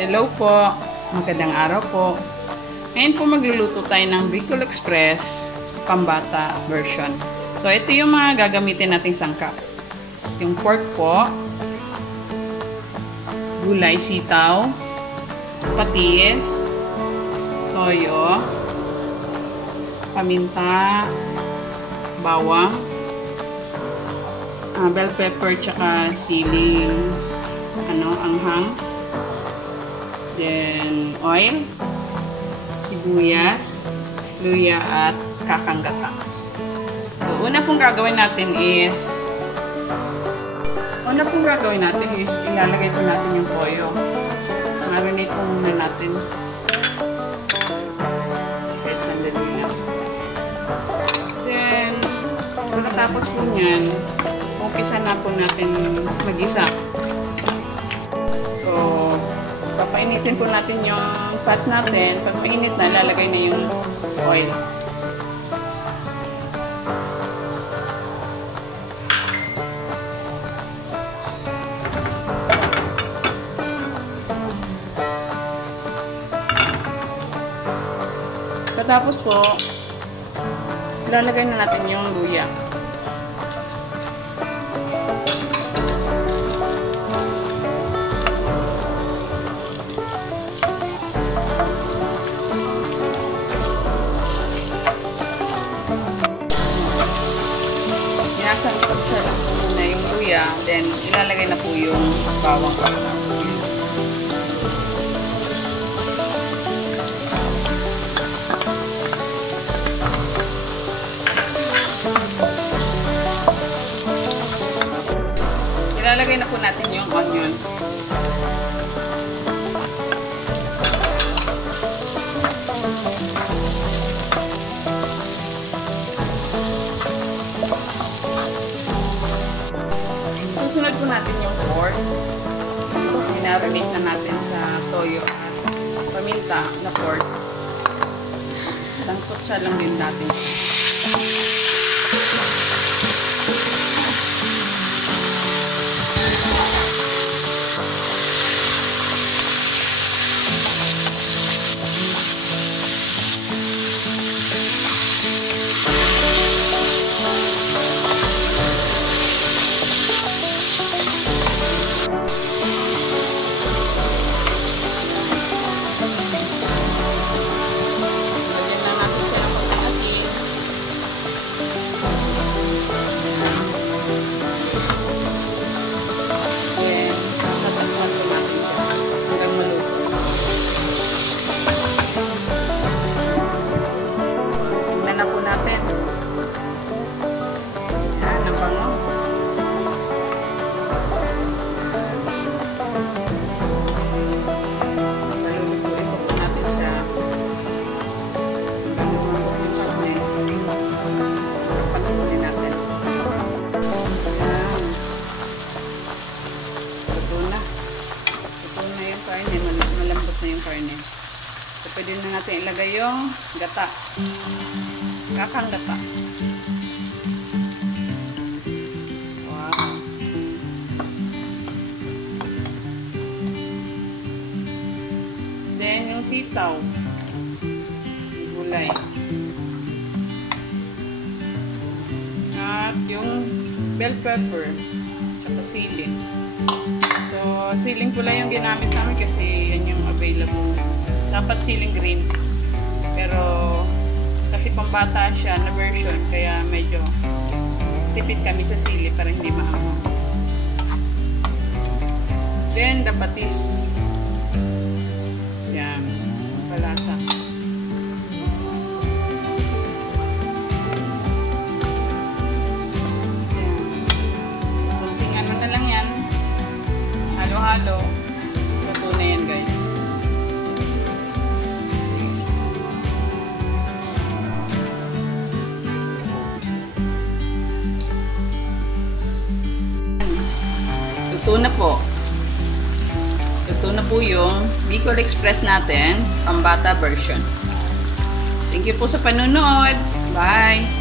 Hello po, magandang araw po. Ngayon po magluluto tayo ng Bicol Express pambata version. So ito yung mga gagamitin nating sangkap. Yung pork po, gulay sitaw, patis, toyo, paminta, bawang, bell pepper, tsaka siling anghang. Then, oil, sibuyas, luya, at kakanggata. So, una pong gagawin natin is ilalagay po natin yung toyo. Marinate po muna natin. Kahit sandali lang. Then, pagkatapos po nyan, umpisa na po natin mag-isa. Papainitin po natin yung pot natin. Pag mainit na, lalagay na yung oil. Tapos po, lalagay na natin yung luya. Sinasangkot siya lang po muna yung luya, then ilalagay na po yung bawang pala. Ilalagay na po natin yung onion. Susunod po natin yung pork. Minarinate na natin sa toyo at paminta na pork. Sangkot siya lang din natin. Malambot na yung karne. So, pwede na natin ilagay yung gata. Kakang gata. Wow. Then, yung sitaw. Yung gulay. At yung bell pepper. Tsaka siling. So, siling pula yung ginamit namin kasi yan yung available. Dapat siling green. Pero, kasi pambata siya na version, kaya medyo tipid kami sa sili para hindi maanghang. Then, the patis. Yan. Palasa. Yan. Kunting ano na lang yan. Halo-halo. Luto na yan, guys. Luto na po. Luto na po yung Bicol Express natin, pambata version. Thank you po sa panunood. Bye!